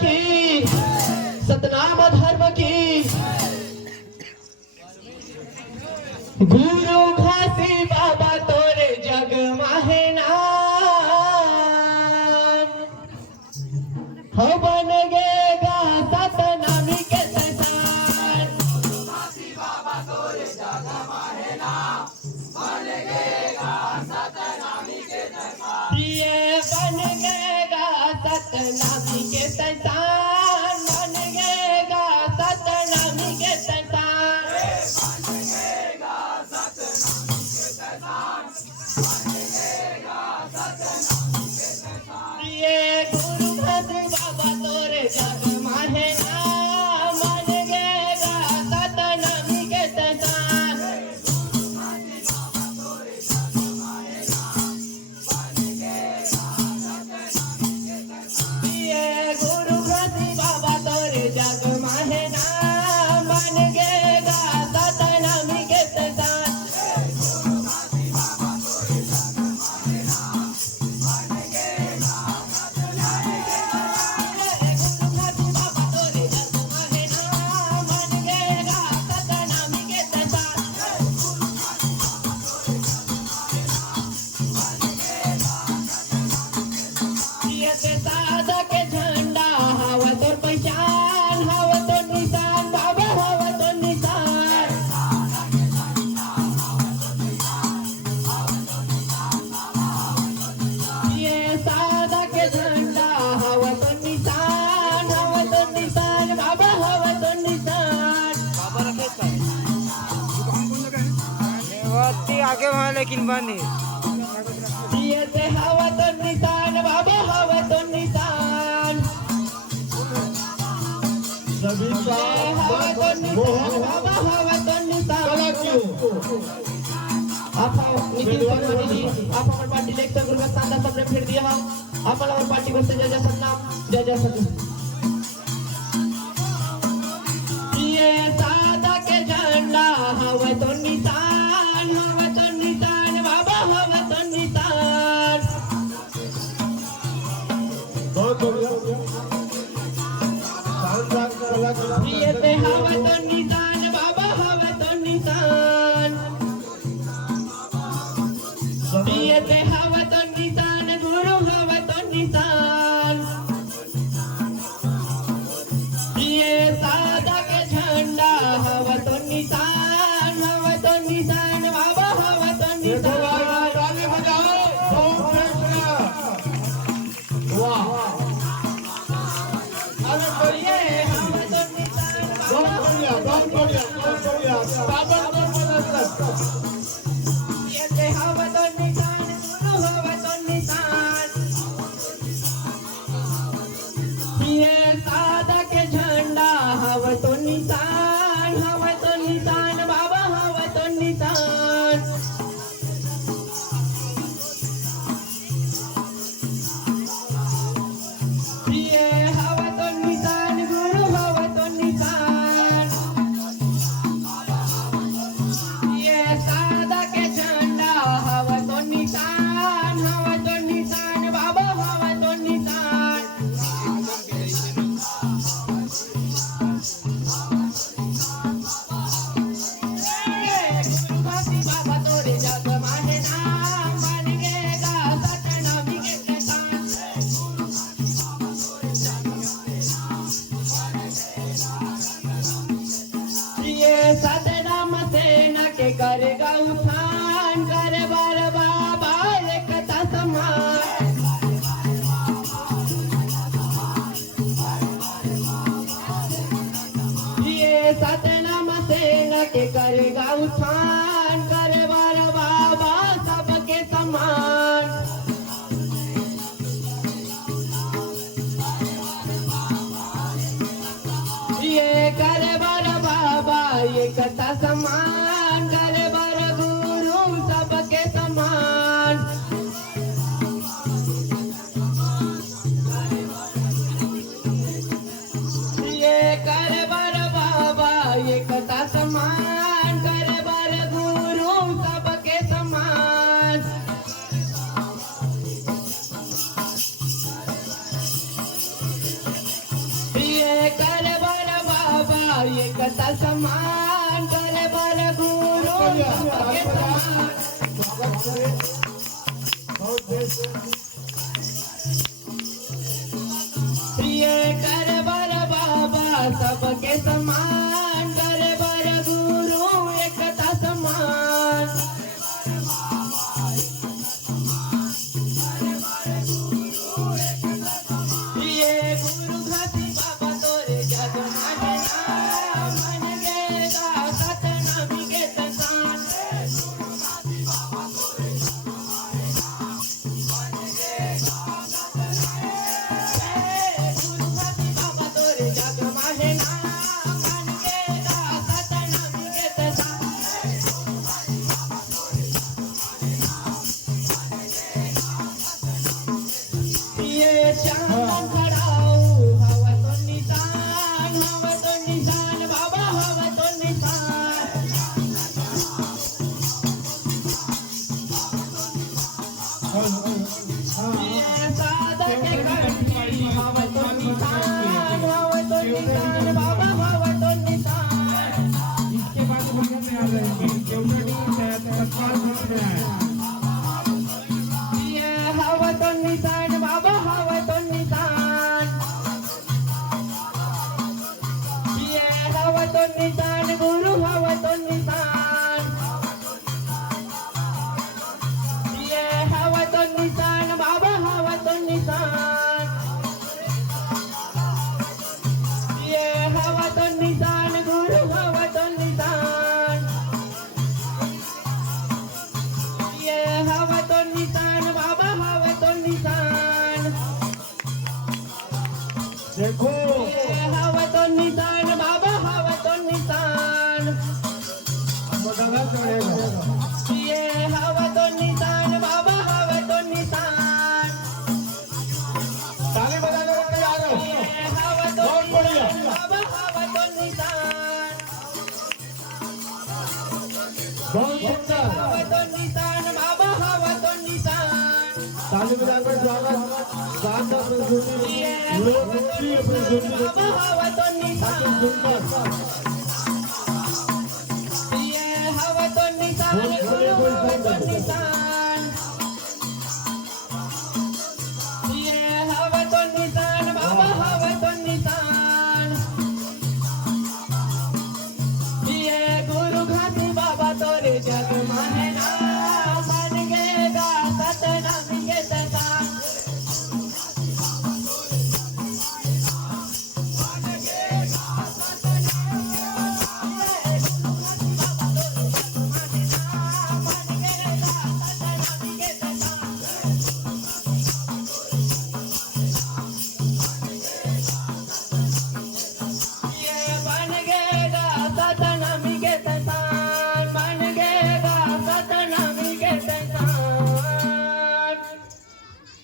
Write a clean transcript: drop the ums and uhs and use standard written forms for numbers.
की, सतनाम धर्म की। गुरु घासी बाबा तोरे जग माहे नाम, हो बन गेगा सतनामी के संसार। ये बन गेगा सतनामी के संसार, बन गेगा सतनामी के संसार। ये गुरु घासी बाबा तोरे जग माहे नाम, बन गेगा सतनामी के संसार। ये गुरु घासी बाबा तोरे जग माहे नाम, बन गेगा सतनामी के संसार। सादा के झंडा हवा तोर पहचान, हवा तोर निशान बाबा, हवा तोर निशान। ये सादा के झंडा हवा तोर निशान, हवा तोर निशान बाबा, हवा तोर निशान। आगे वहाँ लेकिन बंद है। ये से हवा तोर निशान बाबा, हवा तोर निशान। ये हवा तोर निशान बाबा, हवा तोर निशान। आप नितिन कुमार जी, आप हमारे पार्टी लेकर गुरुवार सांदा सबने फिर दिया हम, आप हमारे पार्टी को से जय जय सतनाम, जय जय सतनाम। ये सादा के झंडा हवा तोर निशान, हवा तोर निशान बाबा, हवा तोर निशान। ये ते हवा तोर निशान बाबा, हवा तोर निशान। ये ते हवा तोर निशान गुरु, हवा तोर निशान। ये सादा के झंडा हवा तोर निशान, हवा तोर निशान बाबा, हवा तोर निशान। ये हवा तोर निशान ये ते हवा तोर निशान गुरु, हवा तोर निशान। ये सादा के झंडा हवा तोर निशान, हवा तोर निशान बाबा, हवा तोर निशान। ये हवा तोर निशान गुरु, हवा तोर निशान। ये सादा के झंडा हवा तोर निशान, हवा तोर निशान बाबा, हवा तोर निशान। ये गुरु घासी बाबा तोरे जग माहे नाम, बन गेगा सतनामी के संसार। ये सतनाम सेना के करेगा उठान, करे बार बाबा एकता समान। ये सतनाम सेना के करेगा उठान, करे बार बाबा सबके समान। ये करे बार बाबा एकता समान, करे बार गुरु सबके समान। ये करे बार बाबा एकता समान, करे बार गुरु सबके समान। एकता समान करे बर गुरु सबके समान प्रिय कर बर बाबा सबके समान करे बर गुरु एकता समान प्रिय गुरु घासी बाबा तोरे जग माने नाम मन गेगा सतनामी के तसान गुरु घासी बाबा तोरे जग माने नाम मन गेगा सतनामी के तसान ये चांद खड़ाऊ हवा तो निशान बाबा हवा तो निशान ये सादा के कंठी हवा तो निशान बाबा हवा तो निशान इसके बाद भैया तैयार रहेंगे केवटी तत्काल में है ये हवा तो निशान बाबा हवा तो निशान ये हवा तो निशान गुरु हवा तो निशान ये हवा तो निशान बाबा हवा तो निशान ये हवा तो निशान गुरु हवा तो निशान ये हवा तो निशान बाबा हवा तो निशान देखो ये हवा तो निशान बाबा हवा तो निशान बताना चढ़ेगा ये हवा तो निशान बाबा हवा तो निशान ताली बजाने को तैयार हो ये हवा तो बहुत बढ़िया। निशान बाबा हवा तो निशान बहुत सुंदर हवा तो निशान बाबा हवा तो निशान ताली बजाकर स्वागत शानदार प्रस्तुति ये लोकप्रिय प्रस्तुति बाबा हवा तो निशान सुंदर